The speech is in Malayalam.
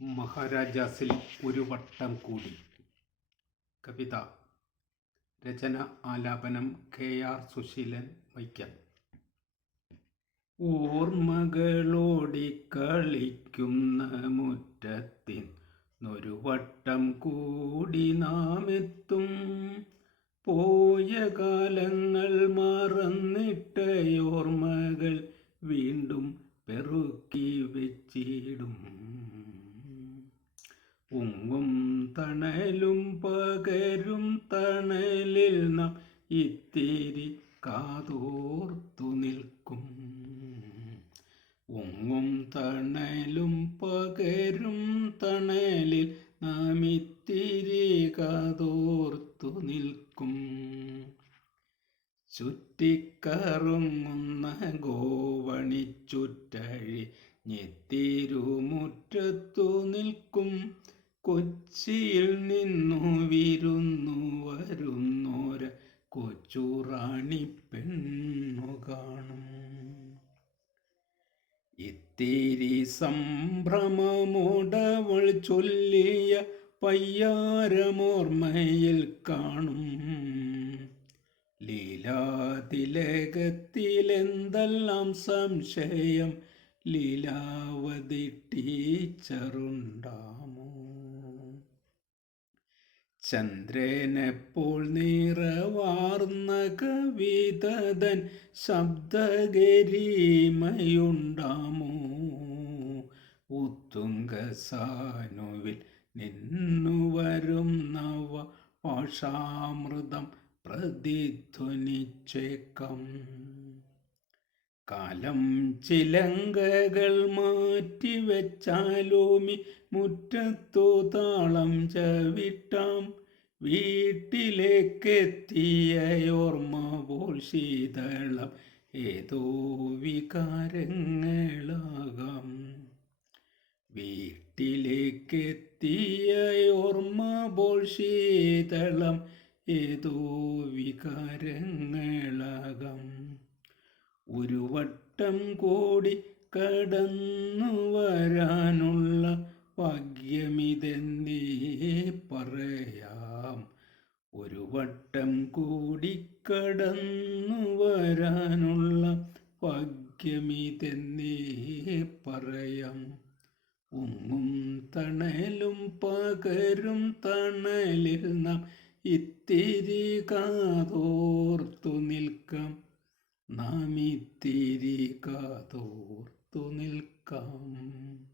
മഹാരാജാസിൽ ഒരു വട്ടം കൂടി. കവിത. രചന ആലാപനം കെ ആർ സുശീലൻ വൈക്കം. ഓർമ്മകളോടി കളിക്കുന്ന മുറ്റത്തിൻ ഒരു വട്ടം കൂടി നാമെത്തും. പോയ കാലങ്ങൾ മറന്നിട്ട ഓർമ്മകൾ വീണ്ടും പെറുക്കി വെച്ചിടും ഉങ്ങും തണലും പകരും തണലിൽ നാം ഇത്തിരി കാതോർത്തു നിൽക്കും. ഒങ്ങും തണലും പകരും തണലിൽ നാം ഇത്തിരി കാതോർത്തു നിൽക്കും. ചുറ്റിക്കറങ്ങുന്ന ഗോവണി ചുറ്റഴി ഞെത്തിരുമുറ്റത്തു നിൽക്കും. കൊച്ചിയിൽ വിരുന്നു വരുന്നോര കൊച്ചുറാണി പെണ്ണു കാണും. ഇത്തിരി സംഭ്രമമോടവൾ ചൊല്ലിയ പയ്യാരമോർമ്മയിൽ കാണും. ലീലാതിലകത്തിലെന്തെല്ലാം സംശയം ലീലാവതി ടീച്ചറുണ്ടാമോ? ചന്ദ്രനെപ്പോൾ നിറവാർന്ന കവിതതൻ ശബ്ദഗരിമയുണ്ടാമോ? ഉത്തുംഗസാനുവിൽ നിന്നു വരും നവ ഭാഷാമൃതം പ്രതിധ്വനിച്ചേക്കം കാലം ചിലങ്കകൾ മാറ്റി മാറ്റിവെച്ചാലോമി മുറ്റത്തു താളം ചവിട്ടാം. വീട്ടിലേക്കെത്തിയ ഓർമ്മ പോൽ ശീതളം ഏതോ വികാരങ്ങളാകാം. വീട്ടിലേക്കെത്തിയ ഓർമ്മ പോൽ ശീതളം ഏതോ വികാരങ്ങളാകാം. ഒരു വട്ടം കൂടി കടന്നു വരാനുള്ള ഭാഗ്യമിതെന്നേ പറയാം. ഒരു വട്ടം കൂടി കടന്നു വരാനുള്ള ഭാഗ്യമിതെന്നേ പറയാം. ഉങ്ങും തണലും പകരും തണലിൽ നാം ഇത്തിരി കാതോർത്തു നിൽക്കാം. നാം ഇത്തിരി കാതോർത്തു നിൽക്കാം.